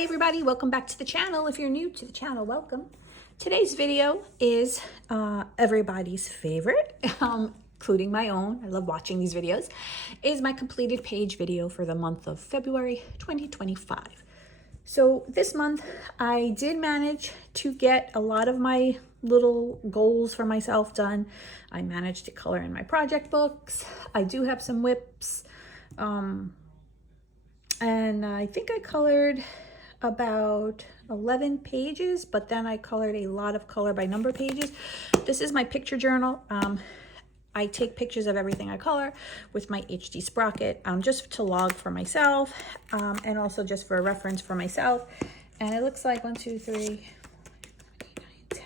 Hi everybody, welcome back to the channel. If you're new to the channel, welcome. Today's video is everybody's favorite, including my own. I love watching these videos. Is my completed page video for the month of February 2025. So this month I did manage to get a lot of my little goals for myself done. I managed to color in my project books. I do have some whips. And I think I colored about 11 pages, but then I colored a lot of color by number pages. This is my picture journal. I take pictures of everything I color with my HD Sprocket, just to log for myself, and also just for a reference for myself. And it looks like 1, 2, 3, 4, 5, 6, 7, 8, 9, 10,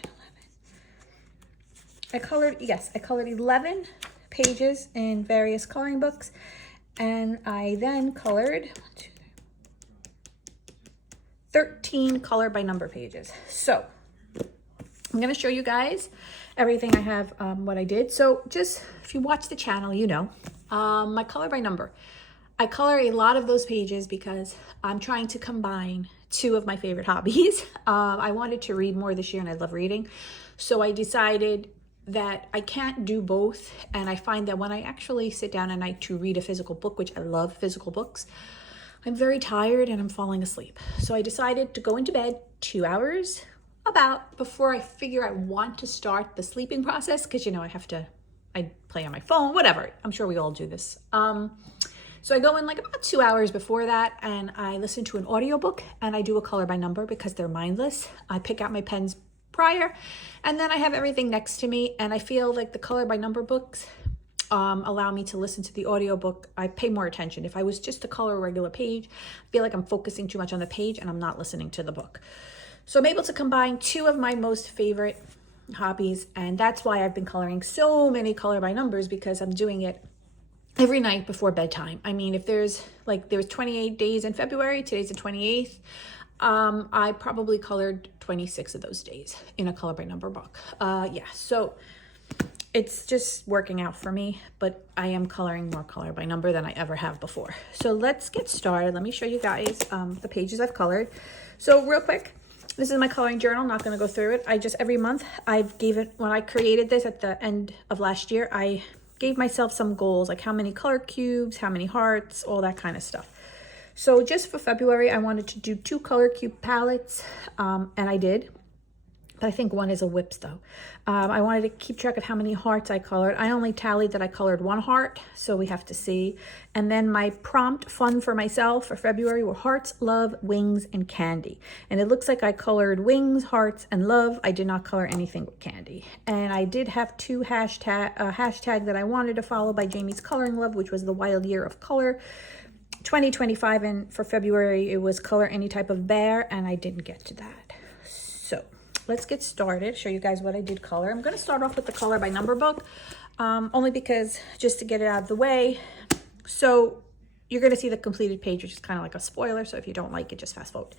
11. I colored 11 pages in various coloring books. And I then colored 13 color by number pages. So I'm going to show you guys everything I have, what I did. So just if you watch the channel, you know, my color by number. I color a lot of those pages because I'm trying to combine two of my favorite hobbies. I wanted to read more this year and I love reading. So I decided that I can't do both, and I find that when I actually sit down at night to read a physical book, which I love physical books, I'm very tired and I'm falling asleep. So I decided to go into bed 2 hours about before I figure I want to start the sleeping process, because you know I play on my phone, whatever. I'm sure we all do this. So I go in like about 2 hours before that and I listen to an audiobook and I do a color by number because they're mindless. I pick out my pens prior, and then I have everything next to me, and I feel like the color by number books allow me to listen to the audiobook. I pay more attention. If I was just to color a regular page, I feel like I'm focusing too much on the page and I'm not listening to the book. So I'm able to combine two of my most favorite hobbies, and that's why I've been coloring so many color by numbers, because I'm doing it every night before bedtime. I mean, if there's 28 days in February, today's the 28th. I probably colored 26 of those days in a color by number book. Yeah, so it's just working out for me, but I am coloring more color by number than I ever have before. So let's get started. Let me show you guys the pages I've colored. So real quick, this is my coloring journal. Not going to go through it. Every month when I created this at the end of last year, I gave myself some goals, like how many color cubes, how many hearts, all that kind of stuff. So just for February, I wanted to do 2 color cube palettes, and I did. But I think one is a whips though. I wanted to keep track of how many hearts I colored. I only tallied that I colored 1 heart, so we have to see. And then my prompt fun for myself for February were hearts, love, wings, and candy. And it looks like I colored wings, hearts, and love. I did not color anything with candy. And I did have 2 hashtag that I wanted to follow by Jamie's Coloring Love, which was the Wild Year of Color 2025, and for February it was color any type of bear, and I didn't get to that. So let's get started, show you guys what I did color. I'm going to start off with the color by number book, only because just to get it out of the way. So you're going to see the completed page, which is kind of like a spoiler, so if you don't like it, just fast forward.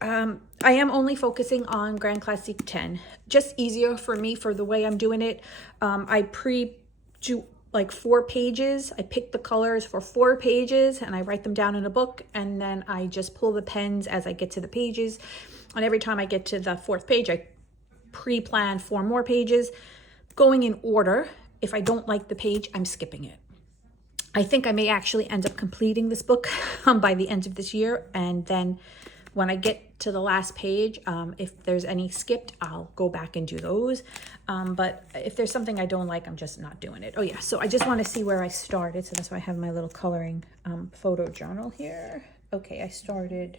I am only focusing on Grand Classique 10, just easier for me for the way I'm doing it. I do like 4 pages. I pick the colors for 4 pages and I write them down in a book, and then I just pull the pens as I get to the pages. And every time I get to the 4th page, I pre-plan 4 more pages, going in order. If I don't like the page, I'm skipping it. I think I may actually end up completing this book by the end of this year, and then when I get to the last page, if there's any skipped, I'll go back and do those. But if there's something I don't like, I'm just not doing it. Oh yeah, so I just want to see where I started. So that's why I have my little coloring photo journal here. Okay, I started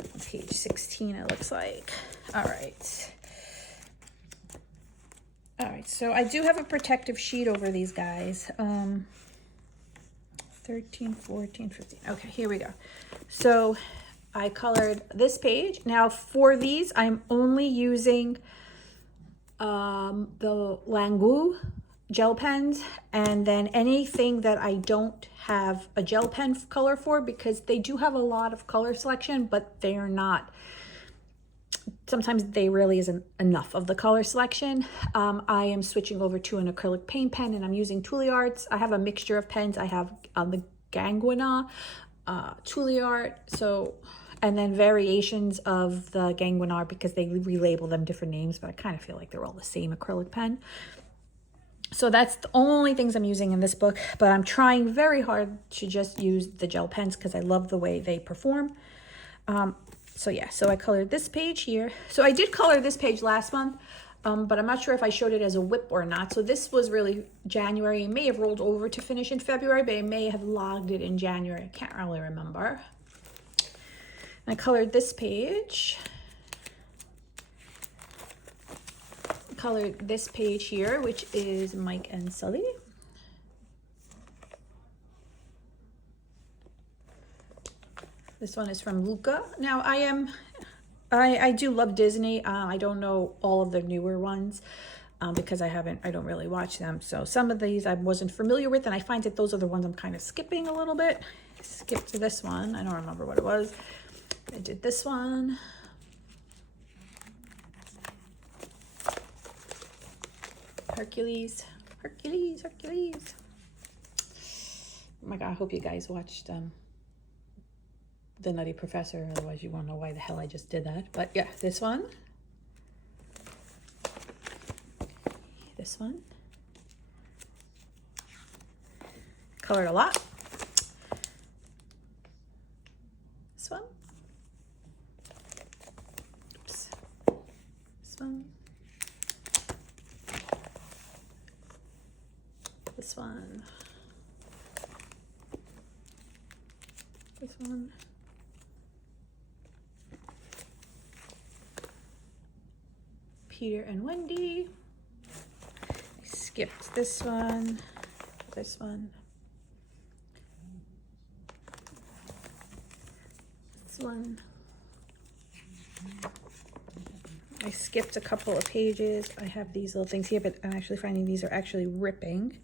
on page 16, it looks like. All right. All right, so I do have a protective sheet over these guys. 13, 14, 15. Okay, here we go. So I colored this page. Now for these, I'm only using the Nouveau gel pens, and then anything that I don't have a gel pen color for, because they do have a lot of color selection, but they are not, sometimes they really isn't enough of the color selection. I am switching over to an acrylic paint pen, and I'm using Reptiloids. I have a mixture of pens. I have the Ganguana, Reptiloids. So and then variations of the Ganguinar because they relabel them different names, but I kind of feel like they're all the same acrylic pen. So that's the only things I'm using in this book, but I'm trying very hard to just use the gel pens because I love the way they perform. So yeah, so I colored this page here. So I did color this page last month, but I'm not sure if I showed it as a whip or not. So this was really January. It may have rolled over to finish in February, but I may have logged it in January. I can't really remember. I colored this page. Colored this page here, which is Mike and Sully. This one is from Luca. Now I do love Disney. I don't know all of the newer ones because I don't really watch them. So some of these I wasn't familiar with, and I find that those are the ones I'm kind of skipping a little bit. Skip to this one. I don't remember what it was. I did this one. Hercules. Oh my God, I hope you guys watched The Nutty Professor, otherwise you won't know why the hell I just did that. But yeah, this one. This one. Colored a lot. This one. Oops. This one. This one. This one. Peter and Wendy. I skipped this one. This one. This one. I skipped a couple of pages. I have these little things here, but I'm actually finding these are actually ripping.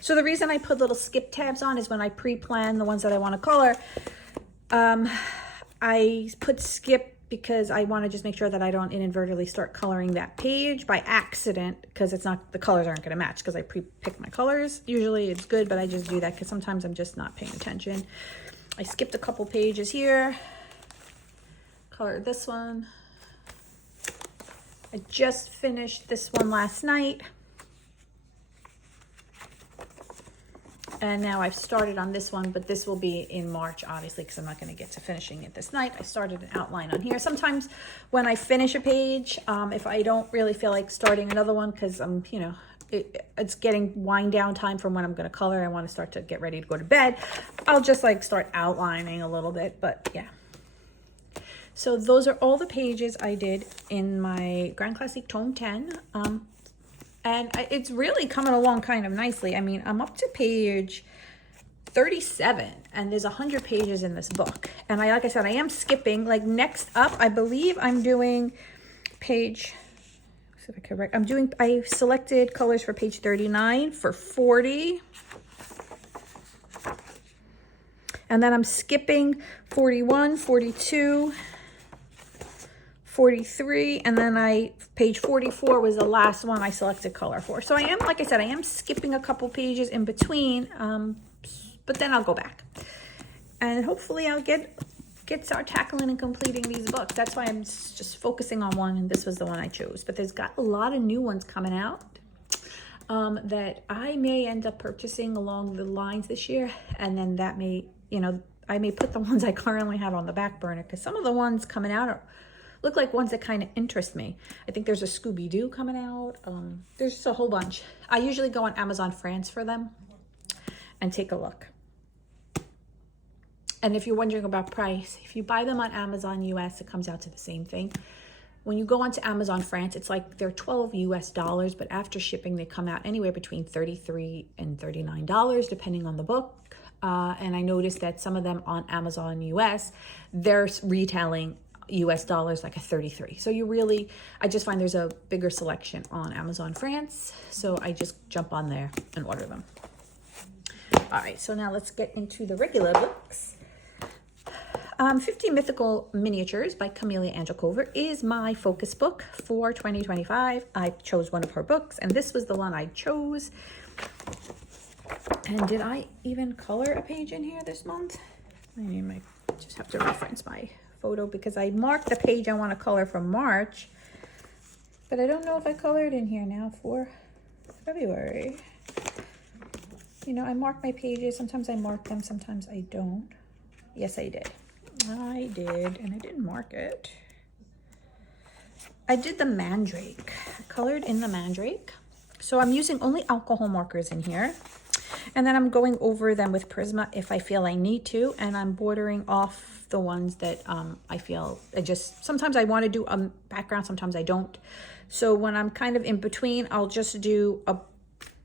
So the reason I put little skip tabs on is when I pre-plan the ones that I want to color, I put skip because I want to just make sure that I don't inadvertently start coloring that page by accident, because it's not, the colors aren't going to match because I pre-pick my colors. Usually it's good, but I just do that because sometimes I'm just not paying attention. I skipped a couple pages here. Colored this one. I just finished this one last night. And now I've started on this one, but this will be in March, obviously, because I'm not going to get to finishing it this night. I started an outline on here. Sometimes when I finish a page, if I don't really feel like starting another one, because I'm, you know, it's getting wind down time from when I'm going to color. I want to start to get ready to go to bed. I'll just like start outlining a little bit, but yeah. So those are all the pages I did in my Grand Classique Tome 10. And it's really coming along kind of nicely. I mean, I'm up to page 37 and there's 100 pages in this book. And like I said, I am skipping. Like next up, I believe I'm doing page, see if I can write, I selected colors for page 39 for 40. And then I'm skipping 41, 42, 43, and then page 44 was the last one I selected color for. So I am, like I said, I am skipping a couple pages in between, but then I'll go back. And hopefully I'll start tackling and completing these books. That's why I'm just focusing on one, and this was the one I chose. But there's got a lot of new ones coming out that I may end up purchasing along the lines this year, and then that may, you know, I may put the ones I currently have on the back burner, because some of the ones coming out look like ones that kind of interest me. I think there's a Scooby-Doo coming out. There's just a whole bunch. I usually go on Amazon France for them and take a look. And if you're wondering about price, if you buy them on Amazon US, it comes out to the same thing. When you go onto Amazon France, it's like they're $12 US, but after shipping, they come out anywhere between $33 and $39, depending on the book. And I noticed that some of them on Amazon US, they're retailing US dollars like a 33. So I just find there's a bigger selection on Amazon France. So I just jump on there and order them. All right, so now let's get into the regular books. 50 Mythical Miniatures by Camelia Angelcover is my focus book for 2025. I chose one of her books, and this was the one I chose. And did I even color a page in here this month? I just have to reference my photo because I marked the page I want to color for March, but I don't know if I colored in here now for February. You know, I mark my pages. Sometimes I mark them, sometimes I don't. Yes, I did. I did, and I didn't mark it. I did the Mandrake. I colored in the Mandrake. So I'm using only alcohol markers in here. And then I'm going over them with Prisma if I feel I need to. And I'm bordering off the ones that I feel sometimes I want to do a background, sometimes I don't. So when I'm kind of in between, I'll just do a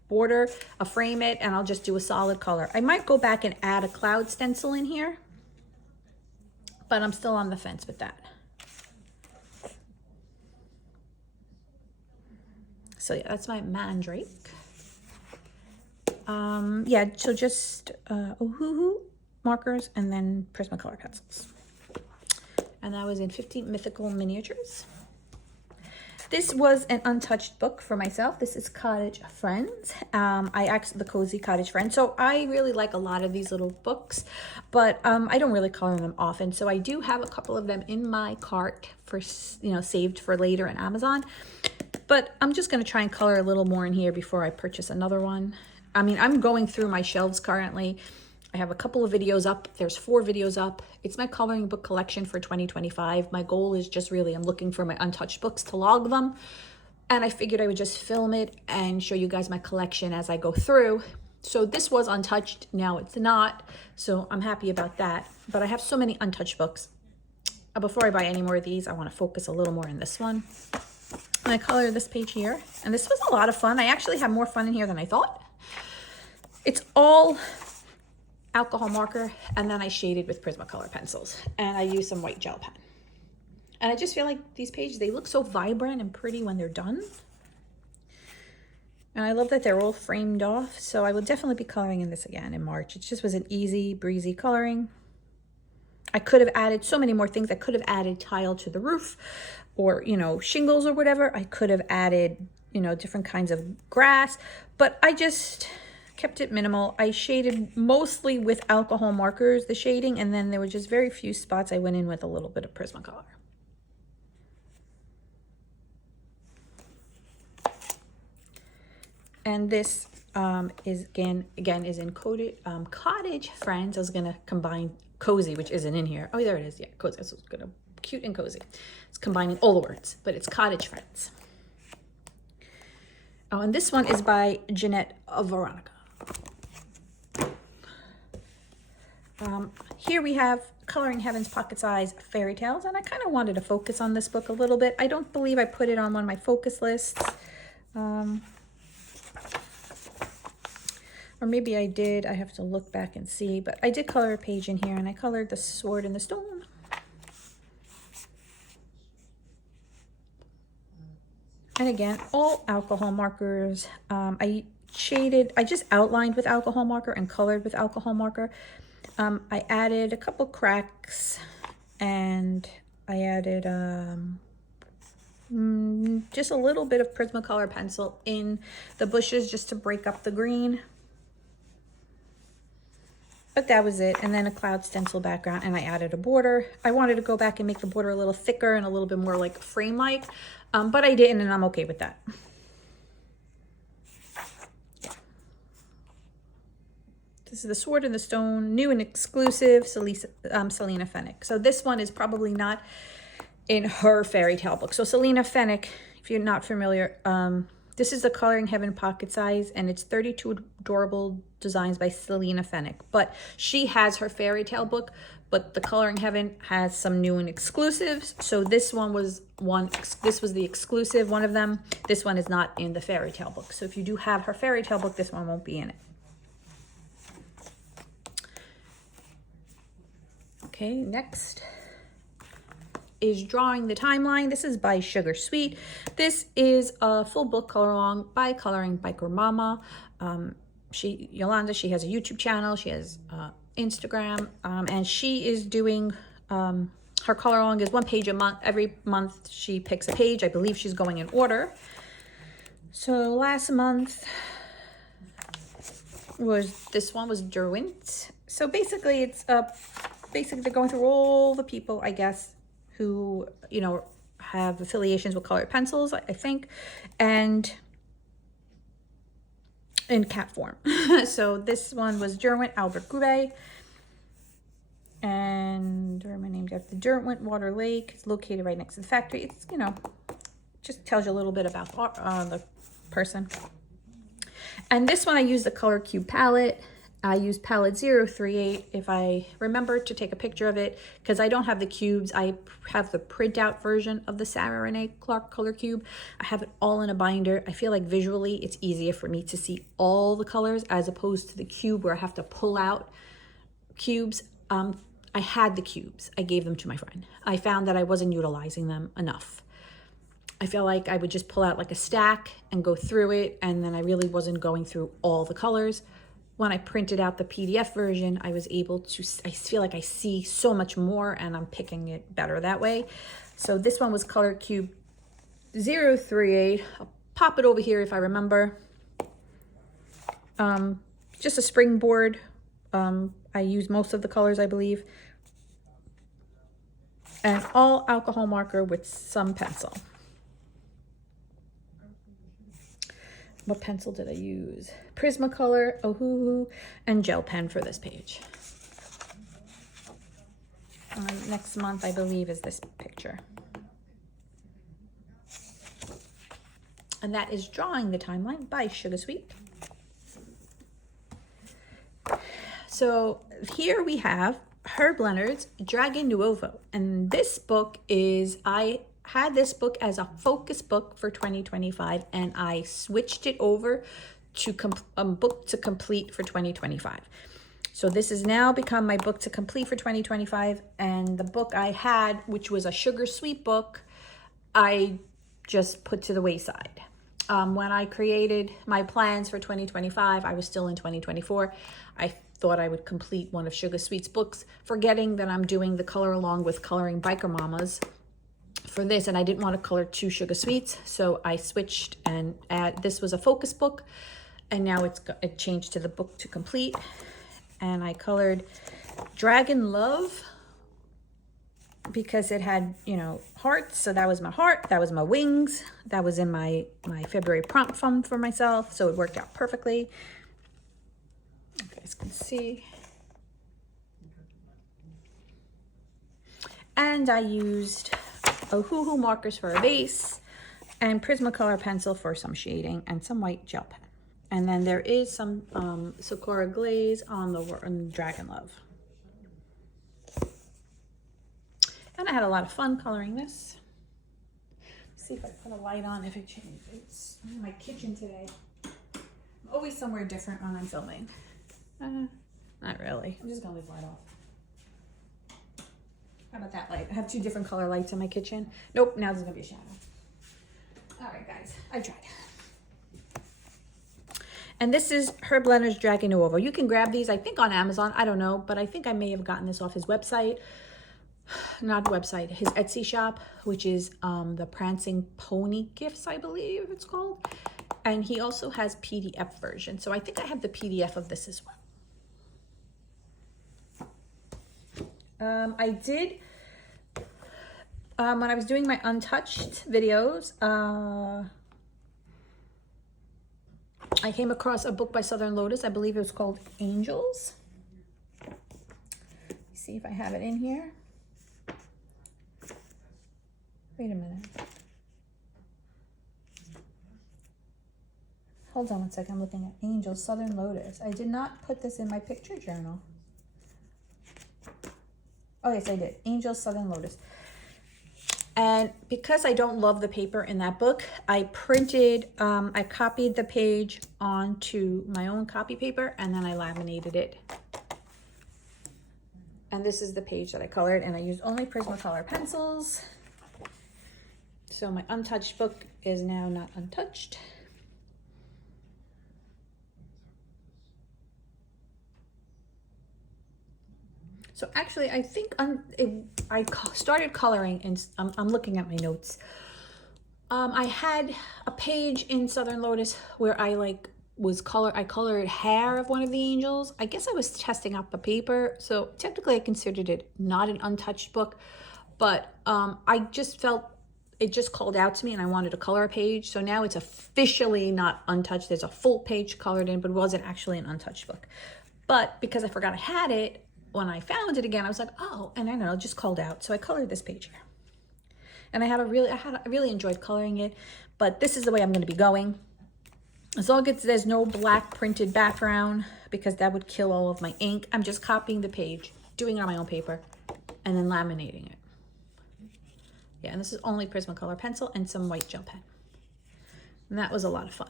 border, a frame it, and I'll just do a solid color. I might go back and add a cloud stencil in here, but I'm still on the fence with that. So yeah, that's my Mandrake. Yeah, so just markers and then Prismacolor pencils. And that was in 15 Mythical Miniatures. This was an untouched book for myself. This is Cottage Friends. The Cozy Cottage Friends. So I really like a lot of these little books, but I don't really color them often. So I do have a couple of them in my cart for, saved for later on Amazon. But I'm just going to try and color a little more in here before I purchase another one. I mean, I'm going through my shelves currently. I have a couple of videos up. There's 4 videos up. It's my coloring book collection for 2025. My goal is just really, I'm looking for my untouched books to log them. And I figured I would just film it and show you guys my collection as I go through. So this was untouched. Now it's not. So I'm happy about that. But I have so many untouched books. Before I buy any more of these, I want to focus a little more on this one. And I color this page here. And this was a lot of fun. I actually have more fun in here than I thought. It's all alcohol marker, and then I shaded with Prismacolor pencils, and I used some white gel pen. And I just feel like these pages, they look so vibrant and pretty when they're done. And I love that they're all framed off. So I will definitely be coloring in this again in March. It just was an easy breezy coloring. I could have added so many more things. I could have added tile to the roof, or shingles or whatever. I could have added different kinds of grass, but I just kept it minimal. I shaded mostly with alcohol markers, the shading, and then there were just very few spots I went in with a little bit of Prismacolor. And this is again is in Cottage Friends. I was gonna combine cozy, which isn't in here. Oh, there it is. Yeah, cozy. That's what's gonna cute and cozy. It's combining all the words, but it's Cottage Friends. Oh, and this one is by Jeanette Veronica. Here we have Coloring Heaven's Pocket Size Fairy Tales, and I kind of wanted to focus on this book a little bit. I don't believe I put it on one of my focus lists, or maybe I did. I have to look back and see, but I did color a page in here, and I colored the Sword in the Stone. And again, all alcohol markers. I just outlined with alcohol marker and colored with alcohol marker. I added a couple cracks, and I added just a little bit of Prismacolor pencil in the bushes just to break up the green. But that was it. And then a cloud stencil background, and I added a border. I wanted to go back and make the border a little thicker and a little bit more like frame-like, but I didn't, and I'm okay with that. This is the Sword in the Stone, new and exclusive, Selena Fenwick. So this one is probably not in her fairy tale book. So Selena Fenwick, if you're not familiar, this is the Coloring Heaven Pocket Size, and it's 32 adorable designs by Selena Fenwick. But she has her fairy tale book, but the Coloring Heaven has some new and exclusives. So this one was this was the exclusive one of them. This one is not in the fairy tale book. So if you do have her fairy tale book, this one won't be in it. Okay, next is Drawing the Timeline. This is by Sugar Sweet. This is a full book color along by Coloring Biker Mama. Yolanda, she has a YouTube channel. She has Instagram, and she is doing her color along is one page a month. Every month she picks a page. I believe she's going in order. So last month this one was Derwent. So basically it's a basically they're going through all the people, I guess, who, you know, have affiliations with colored pencils, I think, and in cat form. So this one was Derwent Albert Gouvet, and where am I named after? The Derwent Water Lake. It's located right next to the factory. It's, you know, just tells you a little bit about the person. And this one I used the Color Cube palette. I used palette 038, if I remember to take a picture of it, because I don't have the cubes. I have the printout version of the Sarah Renee Clark Color Cube. I have it all in a binder. I feel like visually it's easier for me to see all the colors as opposed to the cube where I have to pull out cubes. I had the cubes. I gave them to my friend. I found that I wasn't utilizing them enough. I feel like I would just pull out like a stack and go through it, and then I really wasn't going through all the colors. When I printed out the PDF version, I was able to, I feel like I see so much more and I'm picking it better that way. So this one was Color Cube 038. I'll pop it over here if I remember. Just a springboard. I used most of the colors, I believe. And all alcohol marker with some pencil. What pencil did I use? Prismacolor, Ohuhu, and gel pen for this page. Next month, I believe, is this picture. And that is Drawing the Timeline by Sugar Sweet. So here we have Herb Leonard's Dragon Nouveau. And this book is, I had this book as a focus book for 2025, and I switched it over to book to complete for 2025. So this has now become my book to complete for 2025, and the book I had, which was a Sugar Sweet book, I just put to the wayside. When I created my plans for 2025, I was still in 2024. I thought I would complete one of Sugar Sweet's books, forgetting that I'm doing the Color Along with Coloring Biker Mamas for this, and I didn't want to color 2 Sugar Sweets, so I switched and this was a focus book, and now it changed to the book to complete, and I colored Dragon Love because it had, you know, hearts, so that was my heart, that was my wings, that was in my February prompt fund for myself, so it worked out perfectly. You guys can see. And I used Ohuhu markers for a base and Prismacolor pencil for some shading and some white gel pen. And then there is some Sakura glaze on the Dragon Love. And I had a lot of fun coloring this. Let's see if I put a light on, if it changes. It's in my kitchen today. I'm always somewhere different when I'm filming. Not really. I'm just gonna leave the light off. How about that light? I have 2 different color lights in my kitchen. Nope, now there's gonna be a shadow. All right, guys, I tried. And this is Herb Leonard's Dragon Nouveau. You can grab these, I think, on Amazon. I don't know, but I think I may have gotten this off his website. Not website, his Etsy shop, which is the Prancing Pony Gifts, I believe it's called. And he also has PDF version. So I think I have the PDF of this as well. I did, when I was doing my untouched videos, I came across a book by Southern Lotus. I believe it was called Angels. Let's see if I have it in here. Wait a minute. Hold on one second. I'm looking at Angels, Southern Lotus. I did not put this in my picture journal. Oh, yes, I did. Angels, Southern Lotus. And because I don't love the paper in that book, I printed, I copied the page onto my own copy paper, and then I laminated it. And this is the page that I colored, and I used only Prismacolor pencils. So my untouched book is now not untouched. So actually, I think I started coloring, and I'm looking at my notes. I had a page in Southern Lotus where I like I colored hair of one of the angels. I guess I was testing out the paper. So technically I considered it not an untouched book, but I just felt it just called out to me and I wanted to color a page. So now it's officially not untouched. There's a full page colored in, but it wasn't actually an untouched book. But because I forgot I had it, when I found it again, I was like, oh, and I know, it just called out. So I colored this page here. And I really enjoyed coloring it, but this is the way I'm going to be going. As long as there's no black printed background, because that would kill all of my ink, I'm just copying the page, doing it on my own paper, and then laminating it. Yeah, and this is only Prismacolor pencil and some white gel pen. And that was a lot of fun.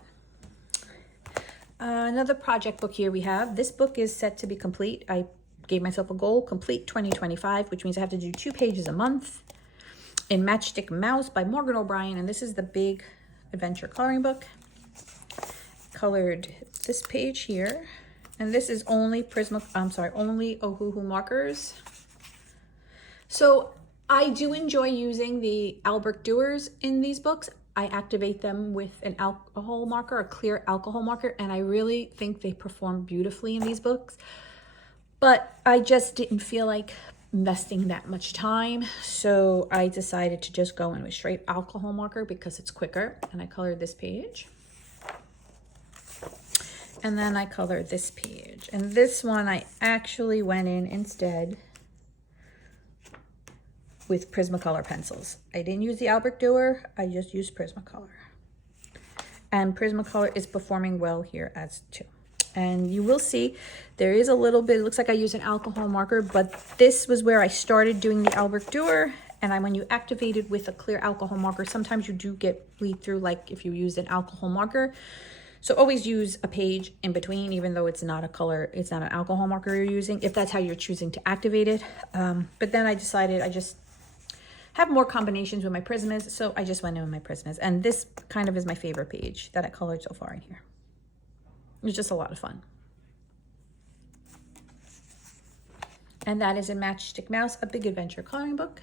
Another project book here we have. This book is set to be complete. I gave myself a goal, complete 2025, which means I have to do 2 pages a month. In Matchstick Mouse by Morgan O'Brien, and this is the big adventure coloring book. Colored this page here, and this is only only Ohuhu markers. So I do enjoy using the Albrecht Dürer in these books. I activate them with an alcohol marker, a clear alcohol marker, and I really think they perform beautifully in these books. But I just didn't feel like investing that much time, so I decided to just go in with straight alcohol marker because it's quicker. And I colored this page. And then I colored this page. And this one I actually went in instead with Prismacolor pencils. I didn't use the Albrecht Dürer, I just used Prismacolor. And Prismacolor is performing well here as too. And you will see there is a little bit, it looks like I used an alcohol marker, but this was where I started doing the Albrecht Dürer. And when you activate it with a clear alcohol marker, sometimes you do get bleed through, like if you use an alcohol marker. So always use a page in between, even though it's not a color, it's not an alcohol marker you're using, if that's how you're choosing to activate it. But then I decided I just have more combinations with my Prismas, so I just went in with my Prismas. And this kind of is my favorite page that I colored so far in here. It was just a lot of fun. And that is in Matchstick Mouse, a big adventure coloring book.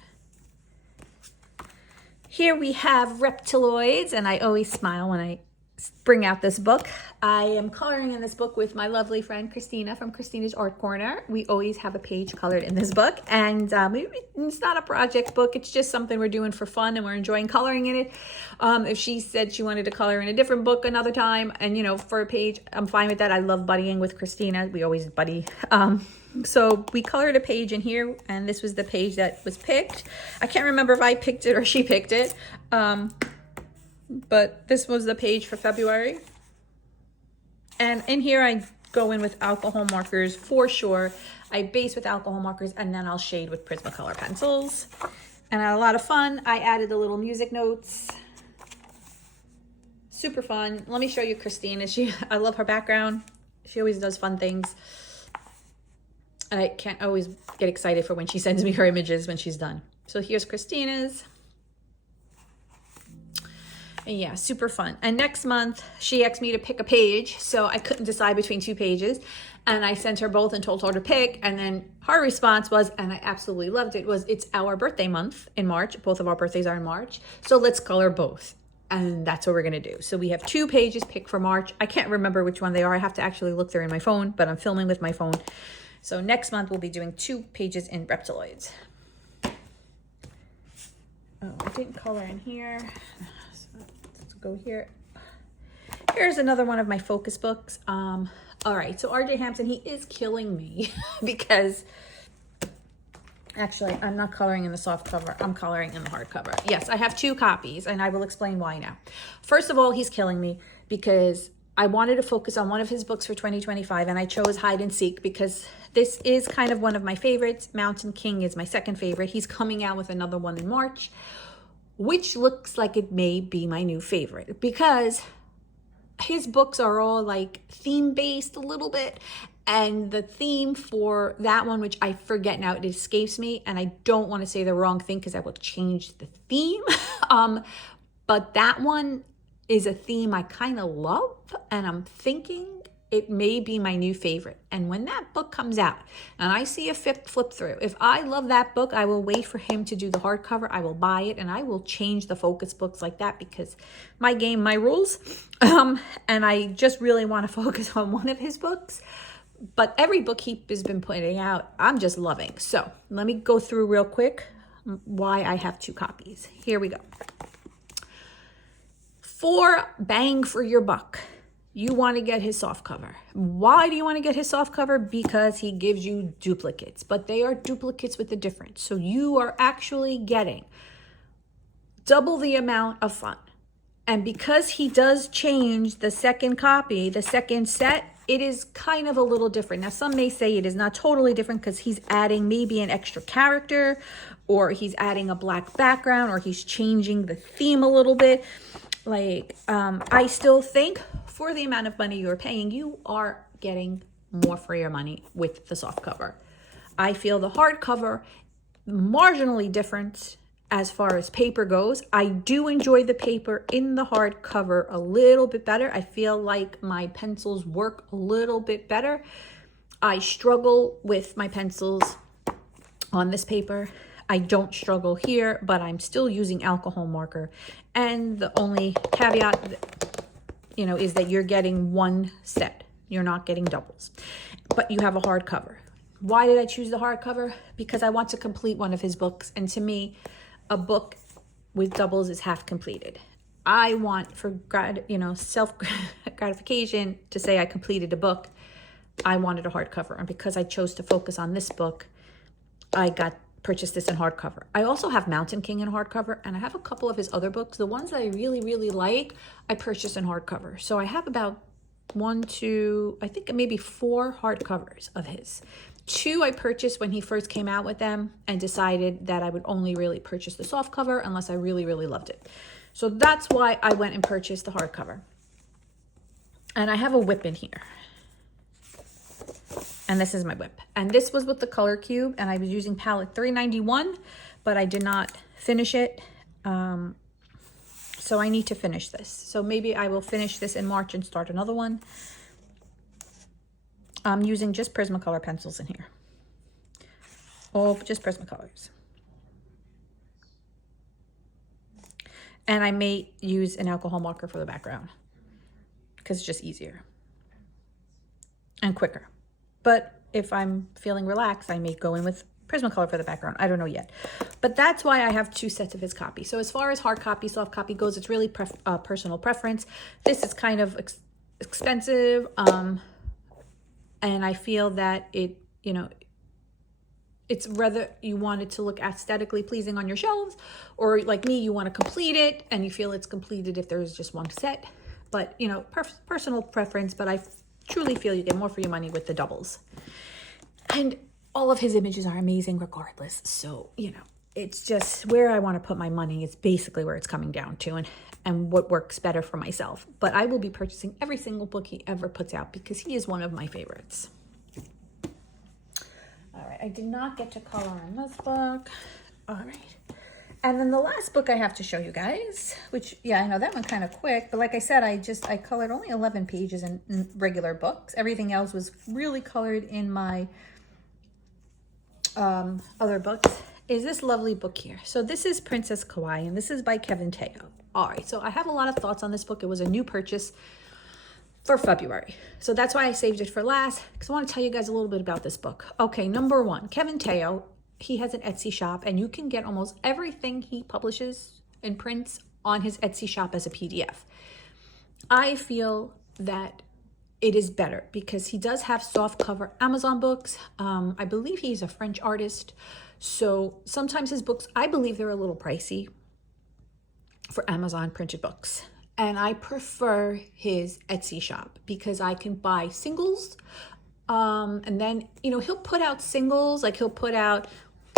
Here we have Reptiloids, and I always smile when I bring out this book. I am coloring in this book with my lovely friend Christina from Christina's Art Corner. We always have a page colored in this book, and it's not a project book, it's just something we're doing for fun and we're enjoying coloring in it. If she said she wanted to color in a different book another time, and you know, for a page, I'm fine with that. I love buddying with Christina. We always buddy. So we colored a page in here, and this was the page that was picked. I can't remember if I picked it or she picked it. But this was the page for February. And in here I go in with alcohol markers for sure. I base with alcohol markers and then I'll shade with Prismacolor pencils. And I had a lot of fun. I added the little music notes. Super fun. Let me show you Christine. I love her background. She always does fun things. And I can't always get excited for when she sends me her images when she's done. So here's Christina's. And yeah, super fun. And next month, she asked me to pick a page, so I couldn't decide between 2 pages. And I sent her both and told her to pick. And then her response was, and I absolutely loved it, was it's our birthday month in March. Both of our birthdays are in March. So let's color both. And that's what we're going to do. So we have 2 pages picked for March. I can't remember which one they are. I have to actually look there in my phone, but I'm filming with my phone. So next month, we'll be doing 2 pages in Reptiloids. Oh, I didn't color in here. Go here. Here's another one of my focus books. All right, so RJ Hampton, he is killing me because actually I'm not coloring in the soft cover, I'm coloring in the hardcover. Yes, I have 2 copies and I will explain why now. First of all, he's killing me because I wanted to focus on one of his books for 2025 and I chose Hide and Seek because this is kind of one of my favorites. Mountain King is my second favorite. He's coming out with another one in March, which looks like it may be my new favorite because his books are all like theme based a little bit. And the theme for that one, which I forget now, it escapes me. And I don't want to say the wrong thing because I will change the theme. But that one is a theme I kind of love. And I'm thinking it may be my new favorite. And when that book comes out and I see a flip through, if I love that book, I will wait for him to do the hardcover. I will buy it and I will change the focus books like that, because my game, my rules. And I just really want to focus on one of his books. But every book he has been putting out, I'm just loving. So let me go through real quick why I have 2 copies. Here we go. For bang for your buck, you want to get his softcover. Why do you want to get his softcover? Because he gives you duplicates, but they are duplicates with a difference. So you are actually getting double the amount of fun. And because he does change the second copy, the second set, it is kind of a little different. Now, some may say it is not totally different because he's adding maybe an extra character, or he's adding a black background, or he's changing the theme a little bit. Like, I still think for the amount of money you're paying, you are getting more for your money with the soft cover. I feel the hardcover marginally different as far as paper goes. I do enjoy the paper in the hardcover a little bit better. I feel like my pencils work a little bit better. I struggle with my pencils on this paper. I don't struggle here, but I'm still using alcohol marker. And the only caveat, is that you're getting one set. You're not getting doubles, but you have a hardcover. Why did I choose the hardcover? Because I want to complete one of his books. And to me, a book with doubles is half completed. I want, for self gratification, to say I completed a book. I wanted a hardcover. And because I chose to focus on this book, I purchased this in hardcover. I also have Mountain King in hardcover, and I have a couple of his other books. The ones that I really, really like, I purchased in hardcover. So I have about 1, 2, I think maybe 4 hardcovers of his. 2 I purchased when he first came out with them and decided that I would only really purchase the soft cover unless I really, really loved it. So that's why I went and purchased the hardcover. And I have a whip in here. And this is my whip. And this was with the color cube, and I was using palette 391, but I did not finish it. So I need to finish this. So maybe I will finish this in March and start another one. I'm using just Prismacolor pencils in here. All just Prismacolors. And I may use an alcohol marker for the background because it's just easier and quicker. But if I'm feeling relaxed, I may go in with Prismacolor for the background. I don't know yet. But that's why I have 2 sets of his copy. So as far as hard copy, soft copy goes, it's really personal preference. This is kind of expensive. And I feel that it's whether you want it to look aesthetically pleasing on your shelves, or like me, you want to complete it and you feel it's completed if there's just one set. But, personal preference, but I truly feel you get more for your money with the doubles. And all of his images are amazing regardless. So, it's just where I want to put my money is basically where it's coming down to, and what works better for myself. But I will be purchasing every single book he ever puts out because he is one of my favorites. All right, I did not get to color on this book. All right. And then the last book I have to show you guys, which, yeah, I know that one kind of quick, but like I said, I colored only 11 pages in regular books. Everything else was really colored in my other books, is this lovely book here. So this is Princess Kawai, and this is by Kevin Teo. All right, so I have a lot of thoughts on this book. It was a new purchase for February. So that's why I saved it for last, because I want to tell you guys a little bit about this book. Okay, number 1, Kevin Teo, he has an Etsy shop, and you can get almost everything he publishes and prints on his Etsy shop as a PDF. I feel that it is better because he does have soft cover Amazon books. I believe he's a French artist. So sometimes his books, I believe they're a little pricey for Amazon printed books. And I prefer his Etsy shop because I can buy singles. And then, he'll put out singles, like he'll put out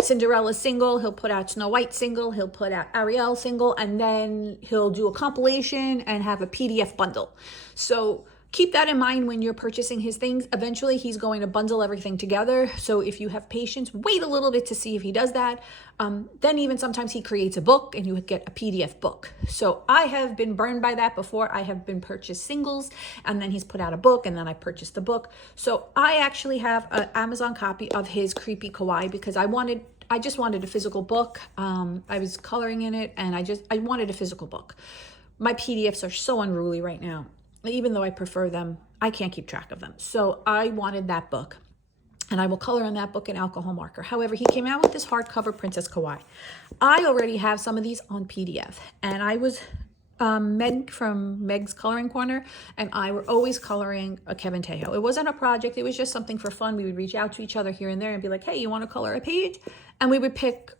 Cinderella single, he'll put out Snow White single, he'll put out Ariel single, and then he'll do a compilation and have a PDF bundle. So keep that in mind when you're purchasing his things. Eventually, he's going to bundle everything together. So if you have patience, wait a little bit to see if he does that. Then even sometimes he creates a book and you get a PDF book. So I have been burned by that before. I have been purchased singles and then he's put out a book and then I purchased the book. So I actually have an Amazon copy of his Creepy Kawai because I just wanted a physical book. I was coloring in it and I wanted a physical book. My PDFs are so unruly right now. Even though I prefer them, I can't keep track of them. So I wanted that book and I will color on that book in alcohol marker. However, he came out with this hardcover Princess Kawai. I already have some of these on PDF and I was Meg from Meg's Coloring Corner and I were always coloring a Kevin Tejo. It wasn't a project. It was just something for fun. We would reach out to each other here and there and be like, hey, you want to color a page? And we would pick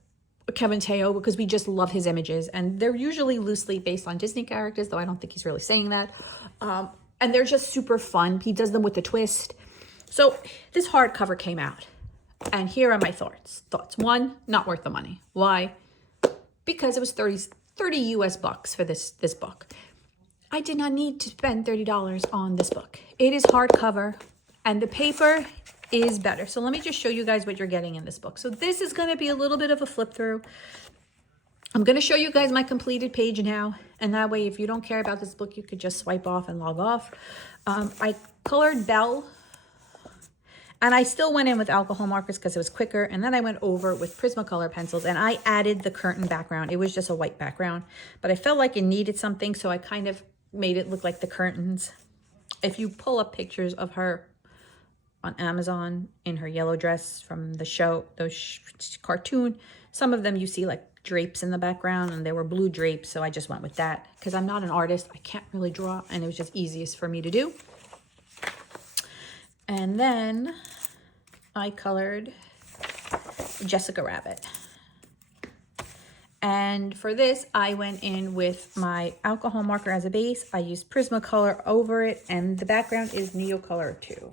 Kevin Tejo because we just love his images and they're usually loosely based on Disney characters, though I don't think he's really saying that. And they're just super fun. He does them with a twist. So this hardcover came out and here are my thoughts. One, not worth the money. Why? Because it was 30 US bucks for this book. I did not need to spend $30 on this book. It is hardcover and the paper is better. So let me just show you guys what you're getting in this book. So this is going to be a little bit of a flip through. I'm going to show you guys my completed page now. And that way, if you don't care about this book, you could just swipe off and log off. I colored Belle. And I still went in with alcohol markers because it was quicker. And then I went over with Prismacolor pencils. And I added the curtain background. It was just a white background. But I felt like it needed something. So I kind of made it look like the curtains. If you pull up pictures of her on Amazon in her yellow dress from the show, those cartoon, some of them you see like drapes in the background and they were blue drapes. So I just went with that because I'm not an artist. I can't really draw and it was just easiest for me to do. And then I colored Jessica Rabbit. And for this, I went in with my alcohol marker as a base. I used Prismacolor over it and the background is Neocolor 2.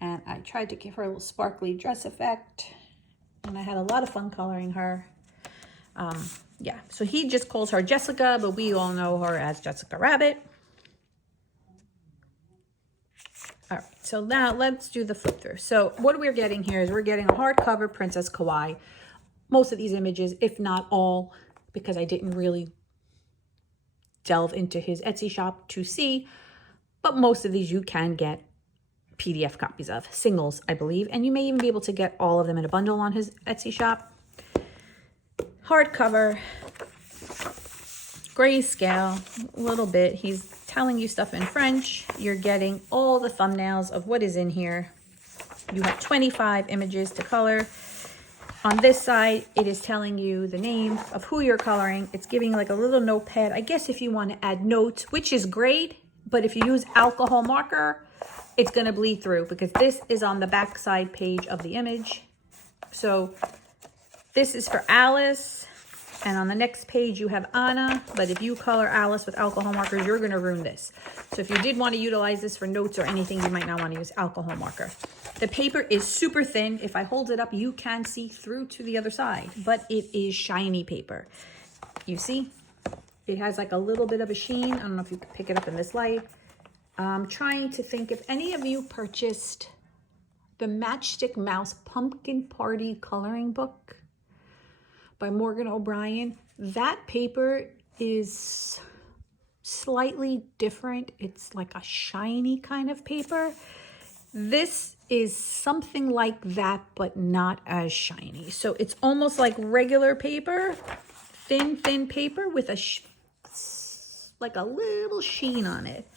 And I tried to give her a little sparkly dress effect. And I had a lot of fun coloring her. Yeah, so he just calls her Jessica, but we all know her as Jessica Rabbit. All right, so now let's do the flip through. So what we're getting here is we're getting a hardcover Princess Kawai. Most of these images, if not all, because I didn't really delve into his Etsy shop to see, but most of these you can get PDF copies of, singles, I believe, and you may even be able to get all of them in a bundle on his Etsy shop. Hardcover, grayscale, a little bit. He's telling you stuff in French. You're getting all the thumbnails of what is in here. You have 25 images to color. On this side, it is telling you the name of who you're coloring. It's giving like a little notepad. I guess if you want to add notes, which is great, but if you use alcohol marker, it's going to bleed through because this is on the back side page of the image. So this is for Alice. And on the next page, you have Anna. But if you color Alice with alcohol markers, you're going to ruin this. So if you did want to utilize this for notes or anything, you might not want to use alcohol marker. The paper is super thin. If I hold it up, you can see through to the other side. But it is shiny paper. You see? It has like a little bit of a sheen. I don't know if you can pick it up in this light. I'm trying to think if any of you purchased the Matchstick Mouse Pumpkin Party Coloring Book by Morgan O'Brien. That paper is slightly different. It's like a shiny kind of paper. This is something like that, but not as shiny. So it's almost like regular paper, thin paper with a like a little sheen on it.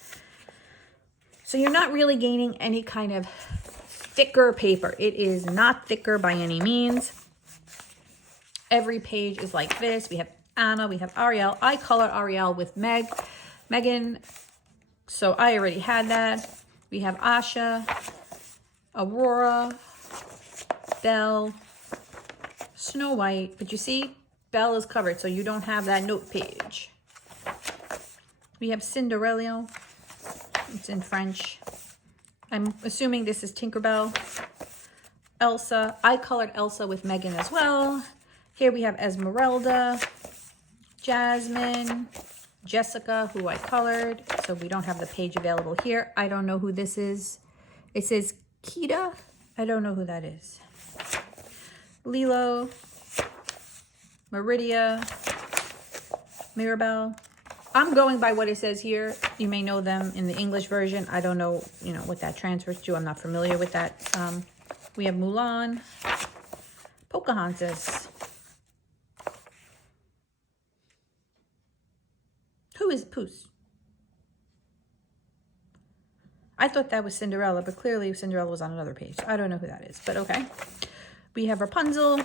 So you're not really gaining any kind of thicker paper. It is not thicker by any means. Every page is like this. We have Anna, we have Ariel. I colored Ariel with Megan, so I already had that. We have Asha, Aurora, Belle, Snow White. But you see, Belle is covered, so you don't have that note page. We have Cinderella. It's in French. I'm assuming this is Tinkerbell. Elsa. I colored Elsa with Megan as well. Here we have Esmeralda, Jasmine, Jessica, who I colored. So we don't have the page available here. I don't know who this is. It says Kita. I don't know who that is. Lilo, Meridia, Mirabelle. I'm going by what it says here. You may know them in the English version. I don't know, what that transfers to. I'm not familiar with that. We have Mulan, Pocahontas. Who is Puss? I thought that was Cinderella, but clearly Cinderella was on another page. I don't know who that is, but okay. We have Rapunzel,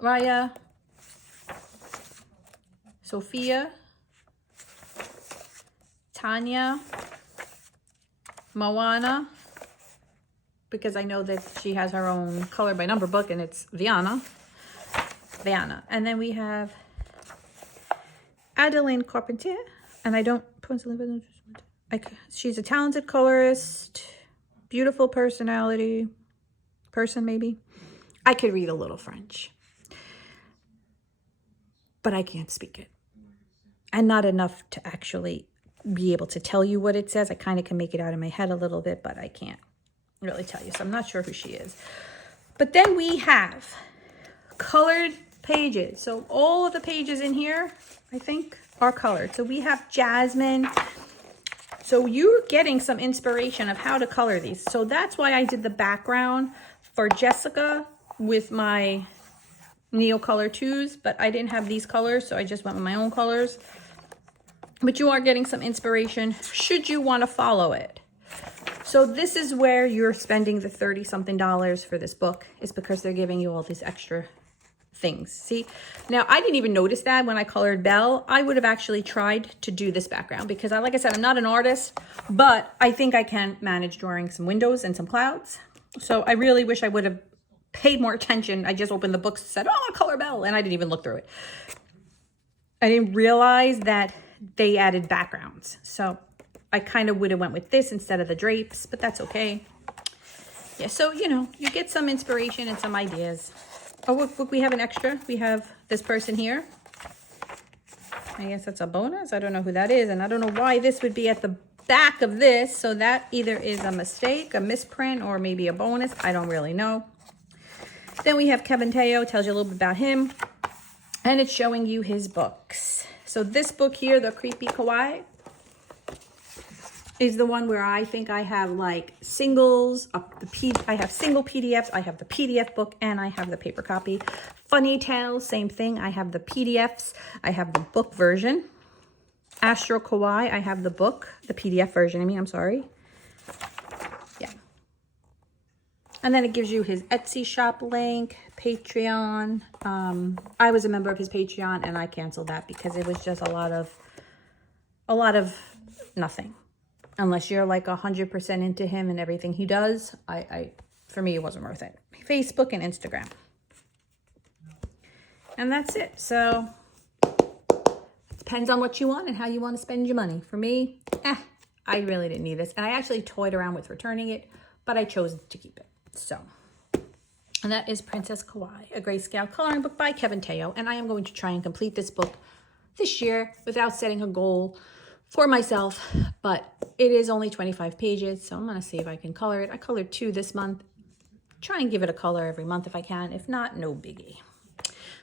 Raya, Sophia, Tanya, Moana, because I know that she has her own color by number book, and it's Viana. And then we have Adeline Carpentier, and I don't, she's a talented colorist, beautiful personality, person maybe. I could read a little French, but I can't speak it. And not enough to actually be able to tell you what it says. I kind of can make it out in my head a little bit, but I can't really tell you. So I'm not sure who she is. But then we have colored pages. So all of the pages in here, I think, are colored. So we have Jasmine. So you're getting some inspiration of how to color these. So that's why I did the background for Jessica with my Neocolor 2s, but I didn't have these colors, so I just went with my own colors. But you are getting some inspiration should you want to follow it. So this is where you're spending the $30-something for this book, is because they're giving you all these extra things. See, now I didn't even notice that when I colored Belle. I would have actually tried to do this background because like I said, I'm not an artist, but I think I can manage drawing some windows and some clouds. So I really wish I would have paid more attention. I just opened the books and said, oh, I'll color Belle, and I didn't even look through it. I didn't realize that they added backgrounds. So I kind of would have went with this instead of the drapes, but that's okay. Yeah, so, you get some inspiration and some ideas. Oh, look, we have an extra. We have this person here. I guess that's a bonus. I don't know who that is, and I don't know why this would be at the back of this. So that either is a mistake, a misprint, or maybe a bonus. I don't really know. Then we have Kevin Teo, tells you a little bit about him, and it's showing you his books. So this book here, The Creepy Kawai, is the one where I think I have like singles, I have single PDFs, I have the PDF book, and I have the paper copy. Funny Tales, same thing. I have the PDFs, I have the book version. Astro Kawai, I have the book, the PDF version, I'm sorry. Yeah. And then it gives you his Etsy shop link, Patreon. I was a member of his Patreon, and I canceled that because it was just a lot of nothing. Unless you're like 100% into him and everything he does, for me, it wasn't worth it. Facebook and Instagram. And that's it. So it depends on what you want and how you want to spend your money. For me, I really didn't need this. And I actually toyed around with returning it, but I chose to keep it. So, and that is Princess Kawai, a grayscale coloring book by Kevin Teo. And I am going to try and complete this book this year without setting a goal for myself, but it is only 25 pages, so I'm going to see if I can color it. I colored 2 this month. Try and give it a color every month if I can. If not, no biggie.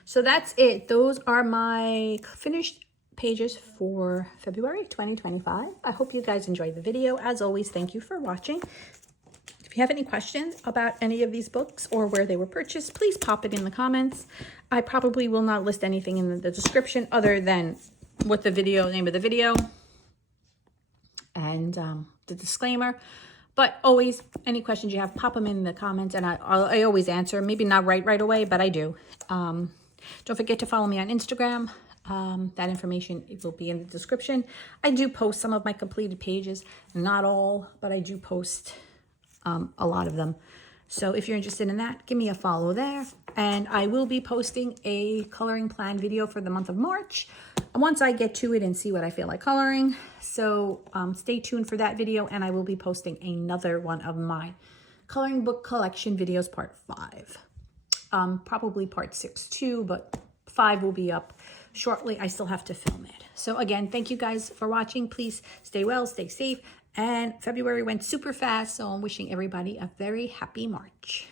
So that's it. Those are my finished pages for February 2025. I hope you guys enjoyed the video. As always, thank you for watching. If you have any questions about any of these books or where they were purchased, please pop it in the comments. I probably will not list anything in the description other than what the name of the video, and the disclaimer. But always, any questions you have, pop them in the comments, and I always answer. Maybe not right away, but I do. Don't forget to follow me on Instagram. That information will be in the description. I do post some of my completed pages, not all, but I do post a lot of them. So if you're interested in that, give me a follow there. And I will be posting a coloring plan video for the month of March once I get to it and see what I feel like coloring. So stay tuned for that video, and I will be posting another one of my coloring book collection videos, part 5. Probably part 6 too, but 5 will be up shortly. I still have to film it. So again, thank you guys for watching. Please stay well, stay safe. And February went super fast, so I'm wishing everybody a very happy March.